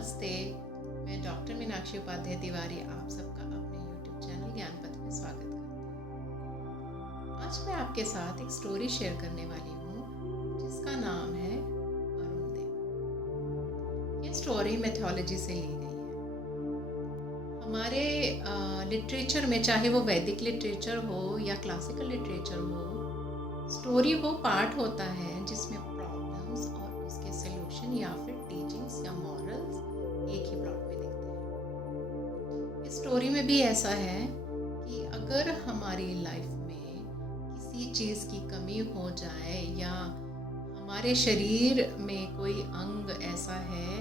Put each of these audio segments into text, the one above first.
नमस्ते। मैं डॉक्टर मीनाक्षी उपाध्याय तिवारी आप सबका अपने YouTube चैनल ज्ञान पथ में स्वागत करती हूँ। आज मैं आपके साथ एक स्टोरी शेयर करने वाली हूँ जिसका नाम है अरुण देव। ये स्टोरी मैथोलॉजी से ली गई है। हमारे लिटरेचर में, चाहे वो वैदिक लिटरेचर हो या क्लासिकल लिटरेचर हो, स्टोरी वो पार्ट होता है जिसमें प्रॉब्लम्स और उसके सलूशन या फिर टीचिंग्स या मॉरल्स एक ही प्लॉट में दिखते हैं। इस स्टोरी में भी ऐसा है कि अगर हमारी लाइफ में किसी चीज़ की कमी हो जाए या हमारे शरीर में कोई अंग ऐसा है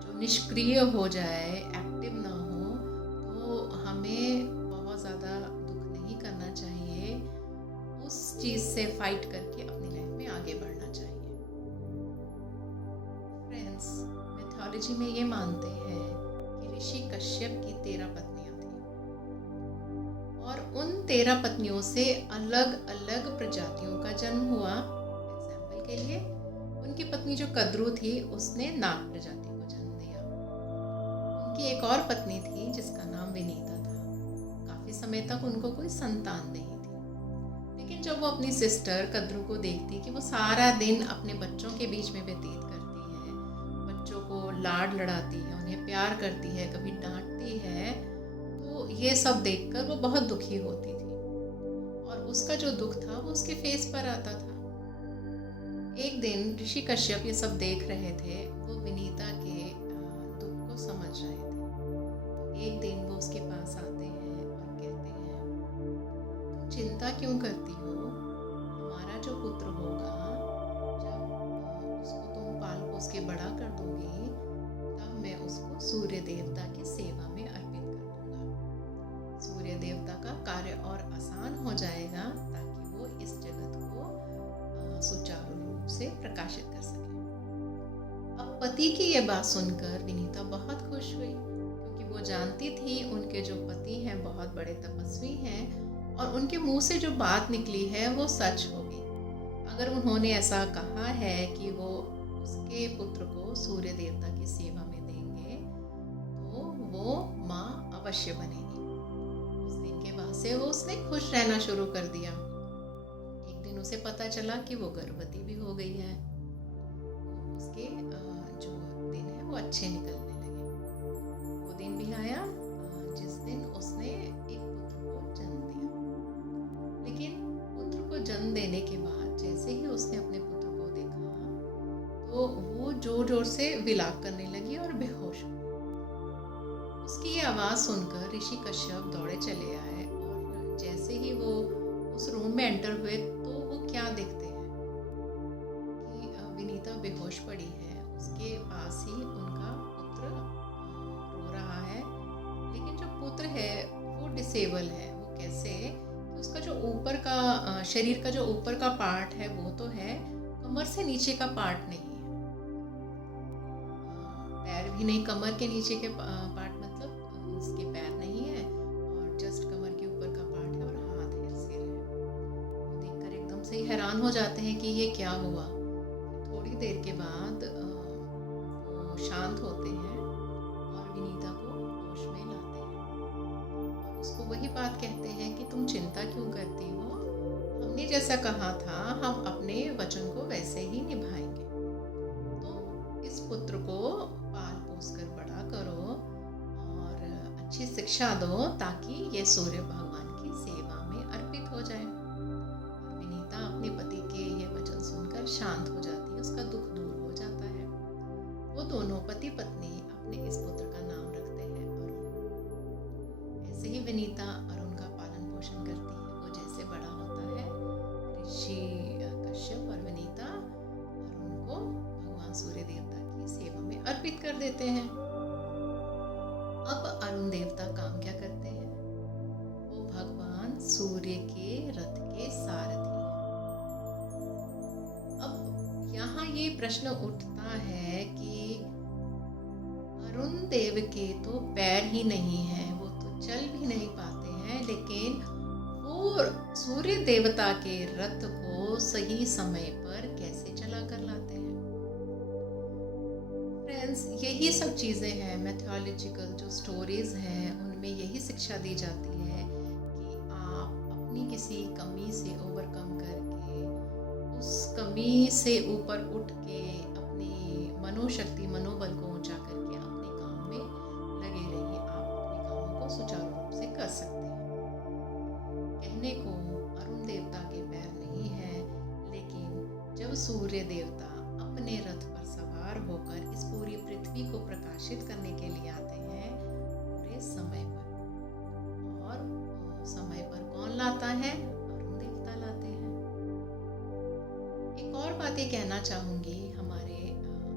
जो निष्क्रिय हो जाए, एक्टिव ना हो, तो हमें बहुत ज़्यादा दुख नहीं करना चाहिए। उस चीज़ से फाइट करके अपनी लाइफ में आगे बढ़ना चाहिए। फ्रेंड्स, मैथोलॉजी में ये मानते हैं कि ऋषि कश्यप की 13 पत्नियां थीं और उन 13 पत्नियों से अलग अलग प्रजातियों का जन्म हुआ। एग्जाम्पल के लिए, उनकी पत्नी जो कद्रू थी उसने नाग प्रजाति को जन्म दिया। उनकी एक और पत्नी थी जिसका नाम विनीता था। काफ़ी समय तक उनको कोई संतान नहीं थी, लेकिन जब वो अपनी सिस्टर कद्रू को देखती कि वो सारा दिन अपने बच्चों के बीच में व्यतीत करती है, बच्चों को लाड लड़ाती है, उन्हें प्यार करती है, कभी डांटती है, तो ये सब देखकर वो बहुत दुखी होती थी और उसका जो दुख था वो उसके फेस पर आता था। एक दिन ऋषि कश्यप ये सब देख रहे थे, वो विनीता के दुख को समझ रहे थे। तो एक दिन वो उसके पास आते हैं और कहते हैं, तुम चिंता क्यों करती हो? हमारा जो पुत्र होगा, जब उसको तुम पाल पोस के बड़ा कर दोगी, तब मैं उसको सूर्य देवता की सेवा में अर्पित कर दूंगा। सूर्य देवता का कार्य और आसान हो जाएगा ताकि वो इस जगत को सुचारू रूप से प्रकाशित कर सके। अब पति की ये बात सुनकर विनीता बहुत खुश हुई, क्योंकि वो जानती थी उनके जो पति हैं बहुत बड़े तपस्वी हैं और उनके मुंह से जो बात निकली है वो सच होगी। अगर उन्होंने ऐसा कहा है कि वो उसके पुत्र को सूर्य देवता की सेवा में देंगे, तो वो माँ अवश्य बनेगी। उस दिन के बाद से वो उसने खुश रहना शुरू कर दिया। एक दिन उसे पता चला कि वो गर्भवती भी हो गई है। उसके जो दिन है वो अच्छे निकलने लगे। वो दिन भी आया जिस दिन उसने एक पुत्र को जन्म दिया। लेकिन पुत्र को जन्म देने के बाद जैसे ही उसने अपने पुत्र को देखा, तो वो जोर जोर से विलाप करने लगी और बेहोश हो गई। उसकी ये आवाज़ सुनकर ऋषि कश्यप दौड़े चले आए और जैसे ही वो उस रूम में एंटर हुए तो वो क्या देखते हैं कि विनीता बेहोश पड़ी है। उसके पास ही उनका पुत्र रो रहा है, लेकिन जो पुत्र है वो डिसेबल है। वो कैसे? कि उसका जो ऊपर का शरीर का जो ऊपर का पार्ट है वो तो है, कमर से नीचे का पार्ट नहीं है। पैर भी नहीं, कमर के नीचे के पार्ट मतलब उसके पैर नहीं है और जस्ट कमर के ऊपर का पार्ट है और हाथ है, सिर है। वो देखकर एकदम से ही हैरान हो जाते हैं कि ये क्या हुआ। थोड़ी देर के बाद वो शांत होते हैं और विनीता को होश में लाते हैं और उसको वही बात कहते हैं कि तुम चिंता क्यों करती हो? हमने जैसा कहा था हम अपने वचन को वैसे ही निभाएंगे। तुम इस पुत्र को पाल पोस कर बड़ा करो और अच्छी शिक्षा दो ताकि ये सूर्य भगवान की सेवा में अर्पित हो जाए। विनीता अपने पति के ये वचन सुनकर शांत हो जाती है, उसका दुख दूर हो जाता है। वो दोनों पति पत्नी अपने इस पुत्र का नाम रखते हैं अरुण। ऐसे ही विनीता अरुण का पालन पोषण करती है। वो जैसे बड़ा होता है, ऋषि कश्यप और विनीता अरुण को भगवान सूर्य देवता की सेवा में अर्पित कर देते हैं। अब अरुण देवता काम क्या करते हैं? वो भगवान सूर्य के रथ के सारथी हैं। अब यहाँ ये प्रश्न उठता है कि अरुण देव के तो पैर ही नहीं है, वो तो चल भी नहीं पाते हैं, लेकिन वो सूर्य देवता के रथ को सही समय पर कैसे चला कर लाते हैं? फ्रेंड्स, यही सब चीज़ें हैं, मैथोलॉजिकल जो स्टोरीज़ हैं उनमें यही शिक्षा दी जाती है कि आप अपनी किसी कमी से ओवरकम करके, उस कमी से ऊपर उठ के अपनी मनोशक्ति मनोबल को ऊंचा करके अपने काम में लगे रहिए। आप अपने कामों को सुचारू रूप से कर सकते हैं। कहने को अरुण देवता के पैर नहीं है, लेकिन जब सूर्य देवता अपने रथ पर सवार होकर इस पूरी पृथ्वी को प्रकाशित करने के लिए आते हैं पूरे समय पर, और समय पर कौन लाता है? अरुण देवता लाते हैं। एक और बात ये कहना चाहूंगी, हमारे वेदों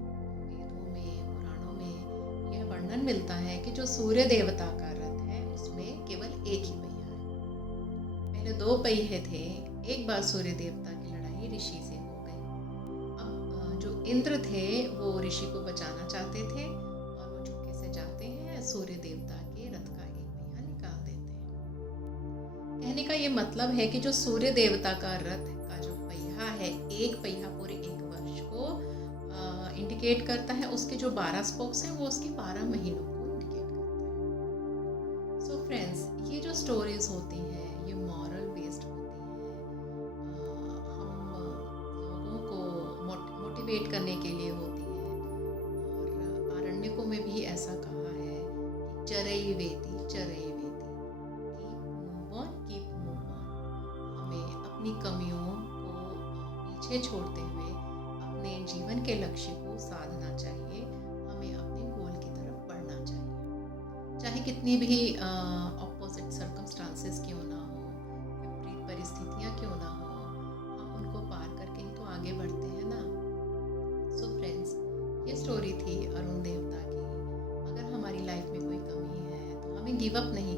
में, पुराणों में यह वर्णन मिलता है कि जो सूर्य देवता का रथ है उसमें केवल एक ही पहिया है। पहले 2 पहिए थे। एक बार सूर्य देवता की लड़ाई ऋषि से हो गई। अब जो इंद्र थे वो ऋषि को बचाना चाहते थे और वो चुपके से जाते हैं, सूर्य देवता के रथ का एक पहिया निकाल देते हैं। कहने का ये मतलब है कि जो सूर्य देवता का रथ का जो पहिया है, एक पहिया पूरे एक वर्ष को इंडिकेट करता है। उसके जो 12 स्पोक्स हैं वो उसके 12 महीनों को इंडिकेट करते हैं। सो फ्रेंड्स, ये जो स्टोरीज होती हैं ये मॉरल बेस्ड होती हैं। हम लोगों को मोटिवेट करने के लिए होती है। और आरण्यकों में भी ऐसा कहा है कि चरई वेति कीप मूव ऑन। हमें अपनी कमियों को पीछे छोड़ते हुए अपने जीवन के लक्ष्य को साधना चाहिए। हमें अपने गोल की तरफ बढ़ना चाहिए, चाहे कितनी भी ऑपोजिट सर्कमस्टांसेस क्यों ना हो, विपरीत परिस्थितियाँ क्यों ना हो, हम उनको पार करके ही तो आगे बढ़ते हैं ना। सो फ्रेंड्स, ये स्टोरी थी अरुण देवता की। अगर हमारी लाइफ में कोई कमी है तो हमें गिव अप नहीं